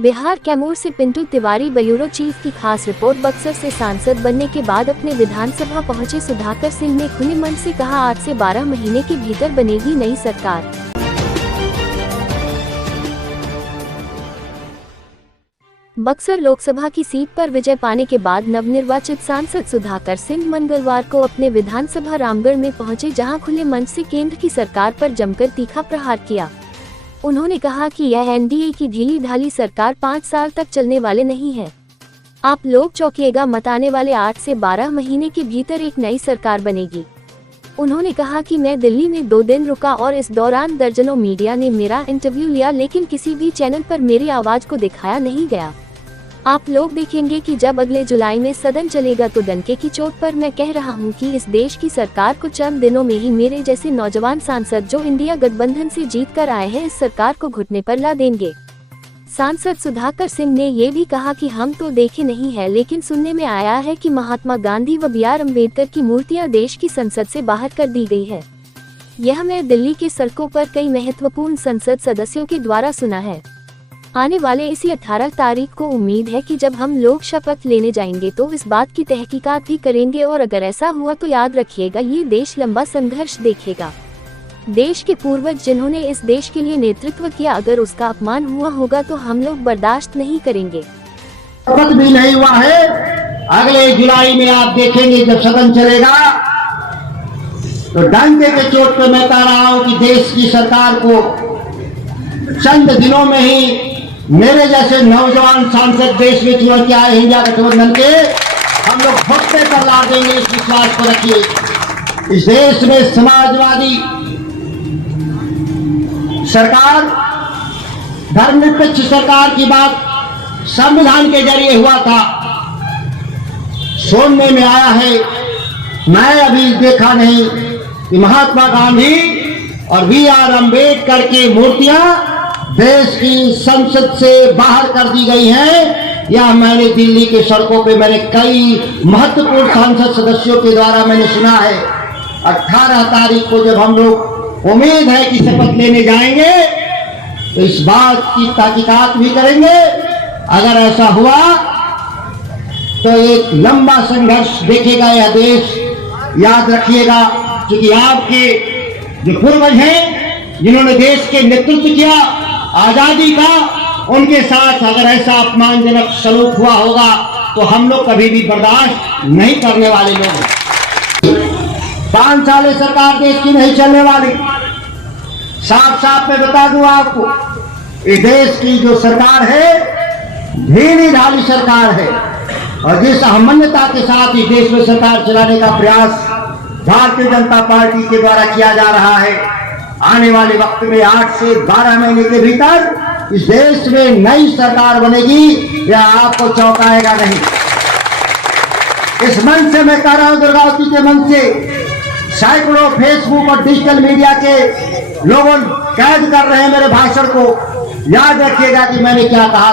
बिहार कैमूर से Pintu Tiwari bureau chief की खास रिपोर्ट। बक्सर से सांसद बनने के बाद अपने विधानसभा पहुंचे सुधाकर सिंह ने खुले मन से कहा 8 से 12 महीने के भीतर बनेगी नई सरकार। बक्सर लोकसभा की सीट पर विजय पाने के बाद नवनिर्वाचित सांसद सुधाकर सिंह मंगलवार को अपने विधानसभा रामगढ़ में पहुंचे, जहां खुले मन से केंद्र की सरकार पर जमकर तीखा प्रहार किया। उन्होंने कहा कि यह एनडीए की ढीली ढाली सरकार 5 साल तक चलने वाले नहीं है। आप लोग चौंकिएगा मत, आने वाले 8 से 12 महीने के भीतर एक नई सरकार बनेगी। उन्होंने कहा कि मैं दिल्ली में 2 दिन रुका और इस दौरान दर्जनों मीडिया ने मेरा इंटरव्यू लिया, लेकिन किसी भी चैनल पर मेरी आवाज को दिखाया नहीं गया। आप लोग देखेंगे कि जब अगले जुलाई में सदन चलेगा तो डंके की चोट पर मैं कह रहा हूं कि इस देश की सरकार को चंद दिनों में ही मेरे जैसे नौजवान सांसद जो इंडिया गठबंधन से जीत कर आए हैं, इस सरकार को घुटने पर ला देंगे। सांसद सुधाकर सिंह ने ये भी कहा कि हम तो देखे नहीं है, लेकिन सुनने में आया है कि महात्मा गांधी व BR अम्बेडकर की मूर्तियां देश की संसद से बाहर कर दी गई है। यह मैं दिल्ली के सड़कों पर कई महत्वपूर्ण संसद सदस्यों के द्वारा सुना है। आने वाले इसी 18 तारीख को उम्मीद है कि जब हम लोग शपथ लेने जाएंगे तो इस बात की तहकीकात भी करेंगे, और अगर ऐसा हुआ तो याद रखिएगा ये देश लंबा संघर्ष देखेगा। देश के पूर्वज जिन्होंने इस देश के लिए नेतृत्व किया, अगर उसका अपमान हुआ होगा तो हम लोग बर्दाश्त नहीं करेंगे। शपथ भी नहीं हुआ है, अगले जुलाई में आप देखेंगे जब सदन चलेगा तो डंके के चोट पे मैं कह रहा हूं कि देश की सरकार को चंद दिनों में ही मेरे जैसे नौजवान सांसद देश में चुन के आए इंडिया गठबंधन के, हम लोग घुटने पर ला देंगे, इस विश्वास को रखिए। इस देश में समाजवादी सरकार, धर्मनिरपेक्ष सरकार की बात संविधान के जरिए हुआ था, सुनने में आया है। मैं अभी देखा नहीं कि महात्मा गांधी और BR अम्बेडकर की मूर्तियां देश की संसद से बाहर कर दी गई हैं। यह मैंने दिल्ली के सड़कों पे मैंने कई महत्वपूर्ण सांसद सदस्यों के द्वारा मैंने सुना है। 18 तारीख को जब हम लोग उम्मीद है कि शपथ लेने जाएंगे तो इस बात की तहकीकात भी करेंगे। अगर ऐसा हुआ तो एक लंबा संघर्ष देखेगा यह देश। याद रखिएगा, क्योंकि आपके जो पूर्वज हैं जिन्होंने देश के नेतृत्व किया आजादी का, उनके साथ अगर ऐसा अपमानजनक सलूक हुआ होगा तो हम लोग कभी भी बर्दाश्त नहीं करने वाले लोग। 5 साल सरकार देश की नहीं चलने वाली। साफ साफ मैं बता दूं आपको, इस देश की जो सरकार है ढीली ढाली सरकार है, और जिस अहमन्यता के साथ इस देश में सरकार चलाने का प्रयास भारतीय जनता पार्टी के द्वारा किया जा रहा है, आने वाले वक्त में 8 से 12 महीने के भीतर इस देश में नई सरकार बनेगी। यह आपको चौंकाएगा नहीं। इस मंच से मैं कह रहा हूं, दुर्गावती के मंच से सैकड़ों फेसबुक और डिजिटल मीडिया के लोगों कैद कर रहे हैं मेरे भाषण को। याद रखिएगा कि मैंने क्या कहा।